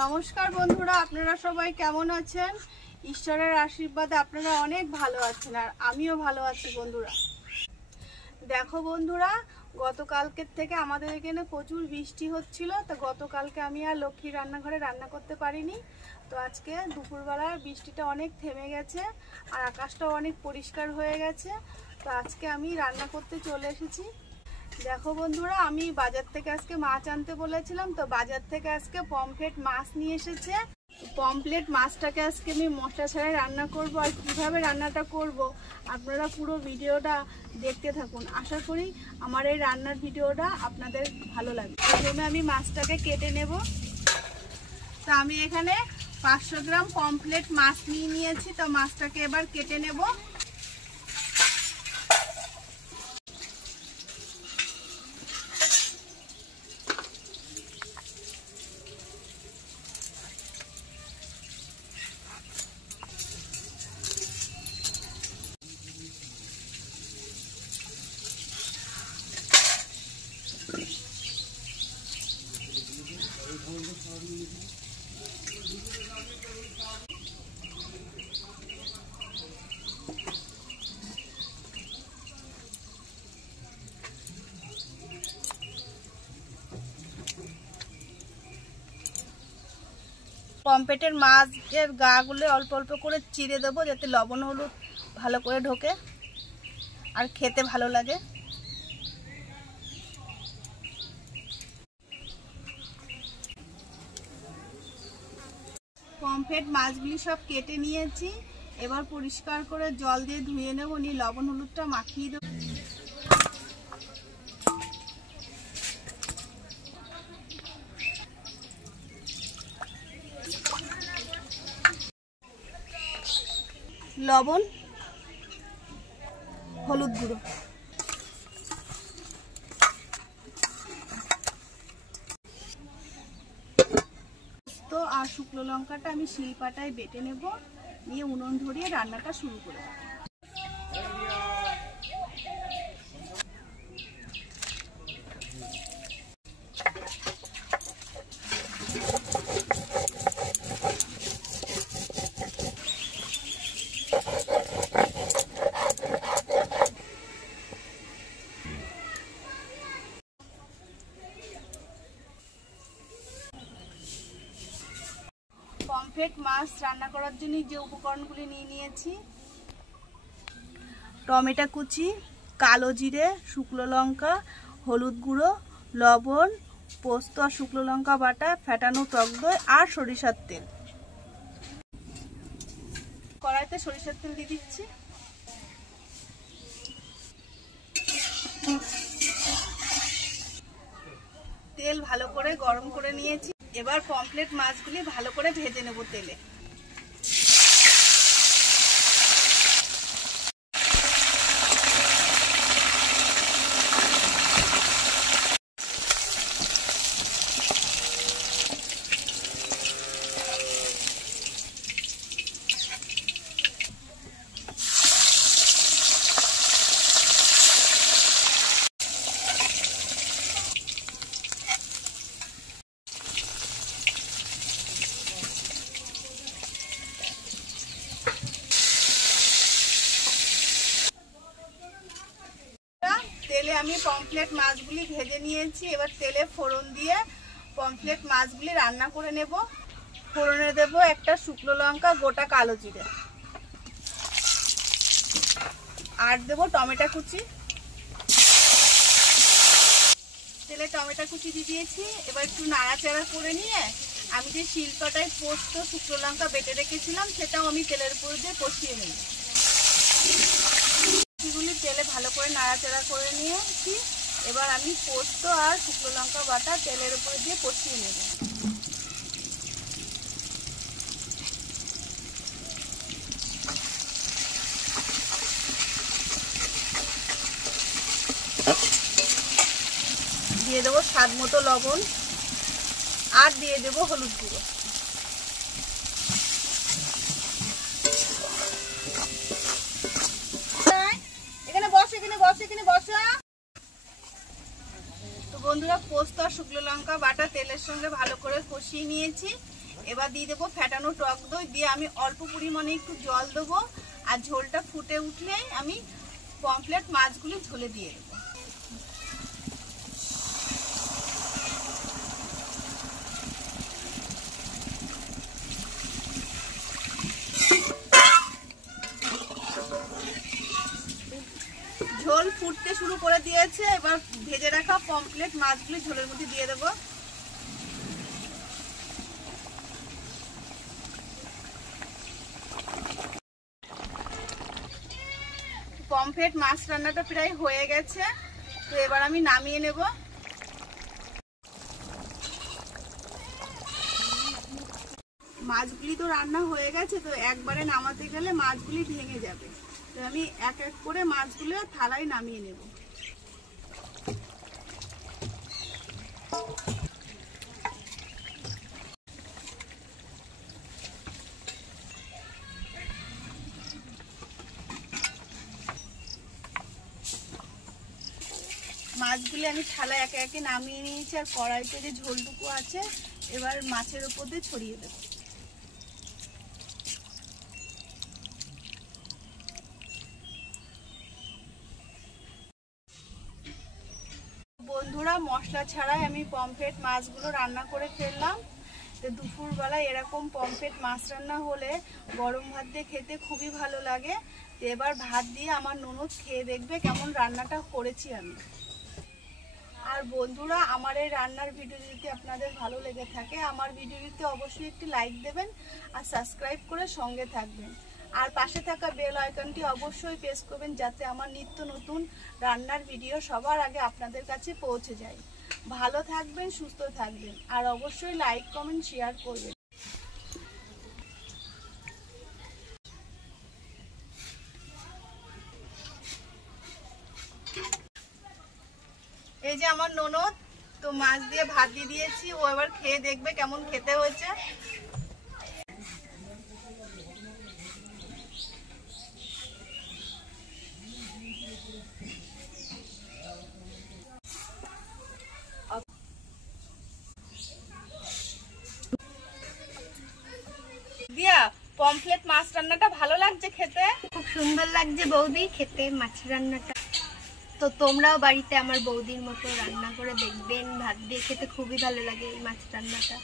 নমস্কার বন্ধুরা, আপনারা সবাই কেমন আছেন? ঈশ্বরের আশীর্বাদে আপনারা অনেক ভালো আছেন আর আমিও ভালো আছি। বন্ধুরা দেখো বন্ধুরা, গতকালকের থেকে আমাদের এখানে প্রচুর বৃষ্টি হচ্ছিল, তো গতকালকে আমি আর লক্ষ্মীর রান্নাঘরে রান্না করতে পারিনি। তো আজকে দুপুরবেলায় বৃষ্টিটা অনেক থেমে গেছে আর আকাশটাও অনেক পরিষ্কার হয়ে গেছে। তো আজকে আমি রান্না করতে চলে এসেছি। দেখো বন্ধুরা, আমি বাজার থেকে আজকে মাছ আনতে বলেছিলাম, তো বাজার থেকে আজকে পমফ্রেট মাছ নিয়ে এসেছে। পমফ্রেট মাছটাকে আজকে আমি মশলা ছাড়াই রান্না করব, আর কিভাবে রান্নাটা করব আপনারা পুরো ভিডিওটা দেখতে থাকুন। আশা করি আমার এই রান্নার ভিডিওটা আপনাদের ভালো লাগবে। প্রথমে আমি মাছটাকে কেটে নেব। তো আমি এখানে 500 গ্রাম পমফ্রেট মাছ নিয়েছি। তো মাছটাকে এবার কেটে নেব। পমফ্রেটের মাছের গাগুলো অল্প অল্প করে চিড়ে দেবো, যাতে লবণ হলুদ ভালো করে ঢোকে আর খেতে ভালো লাগে। পমফ্রেট মাছগুলি সব কেটে নিয়েছি। এবার পরিষ্কার করে জল দিয়ে ধুয়ে নেবো, নিয়ে লবণ হলুদটা মাখিয়ে দেবো। লবণ, হলুদ গুঁড়ো, তো আর শুকনো লঙ্কাটা আমি শিলপাটায় বেটে নেব, নিয়ে উনুন ধরিয়ে রান্নাটা শুরু করে দেব। পমফ্রেট মাছ রান্না করার জন্য যে উপকরণগুলি নিয়েছি: টমেটো কুচি, কালো জিরে, শুকনো লঙ্কা, হলুদ গুঁড়ো, লবণ, পোস্ত আর শুকনো লঙ্কা বাটা, ফেটানো টক দই আর সরিষার তেল। কড়াইতে সরিষার তেল দিয়ে দিচ্ছি। তেল ভালো করে গরম করে নিয়েছি। এবার পমফ্রেট মাছগুলি ভালো করে ভেজে নেব তেলে। তেলে আমি পমফ্রেট মাছগুলি ভেজে নিয়েছি। এবার তেলে ফোড়ন দিয়ে পমফ্রেট মাছগুলি রান্না করে নেব। ফোড়নে দেব একটা শুকনো লঙ্কা, গোটা কালো জিরে, আর দেব টমেটো কুচি। তেলে টমেটো কুচি দিয়ে দিয়েছি। এবার একটু নাড়াচাড়া করে নিয়ে আমি যে শিলপাটায় পোস্ত শুকনো লঙ্কা বেটে রেখেছিলাম, সেটাও আমি তেলের উপর দিয়ে কষিয়ে নেব। এগুলি তেলে ভালো করে নাড়াচাড়া করে নিয়েছি। এবার আমি পোস্ত আর শুকনো লঙ্কা বাটা তেলের উপরে দিয়ে কষিয়ে নেব। দিয়ে দেবো স্বাদ মতো লবণ আর দিয়ে দেবো হলুদ গুঁড়ো। এখানে বসো। তো বন্ধুরা, পোস্ত আর শুকনো লঙ্কা বাটা তেলের সঙ্গে ভালো করে কষিয়ে নিয়েছি। এবার দিয়ে দেবো ফ্যাটানো টক দই, দিয়ে আমি অল্প পরিমাণে একটু জল দেবো। আর ঝোলটা ফুটে উঠলেই আমি পমফ্রেট মাছগুলি ঝোলে দিয়ে দেবো। ঝোল ফুটতে শুরু করে দিয়েছে, এবার ভেজে রাখা পমফ্রেট মাছগুলি ঝোলের মধ্যে দিয়ে দেবো। পমফ্রেট মাছ রান্নাটা প্রায় হয়ে গেছে, তো এবার আমি নামিয়ে নেব। মাছগুলি তো রান্না হয়ে গেছে, তো একবারে নামাতে গেলে মাছগুলি ভেঙে যাবে, তো আমি এক এক করে মাছগুলো থালায় নামিয়ে নেব। মাছগুলি আমি থালা একে একে নামিয়ে নিয়েছি, আর কড়াইতে যে ঝোলটুকু আছে এবার মাছের উপর দিয়ে ছড়িয়ে দেব। বন্ধুরা, মশলা ছাড়াই আমি পমফ্রেট মাছগুলো রান্না করে ফেললাম। তো দুপুরবেলায় এরকম পমফ্রেট মাছ রান্না হলে গরম ভাত দিয়ে খেতে খুবই ভালো লাগে। তো এবার ভাত দিয়ে আমার ননদ খেয়ে দেখবে কেমন রান্নাটা করেছি আমি। আর বন্ধুরা, আমার এই রান্নার ভিডিও যদি আপনাদের ভালো লেগে থাকে, আমার ভিডিওটিতে অবশ্যই একটি লাইক দেবেন আর সাবস্ক্রাইব করে সঙ্গে থাকবেন। আর পাশে থাকা বেল আইকনটি অবশ্যই প্রেস করবেন, যাতে আমার নিত্য নতুন রান্নার ভিডিও সবার আগে আপনাদের কাছে পৌঁছে যায়। ভালো থাকবেন, সুস্থ থাকবেন, আর অবশ্যই লাইক কমেন্ট শেয়ার করবেন। এই যে আমার ননদ তো মাছ দিয়ে ভাত দিয়ে দিয়েছি, ও এবার খেয়ে দেখবে কেমন খেতে হয়েছে। দিয়া, পমফ্রেট মাছ রান্নাটা ভালো লাগছে খেতে? খুব সুন্দর লাগছে বৌদি খেতে মাছ রান্নাটা। তো তোমরাও বাড়িতে আমার বৌদির মতো রান্না করে দেখবেন, ভাত দিয়ে খেতে খুবই ভালো লাগে এই মাছ রান্নাটা।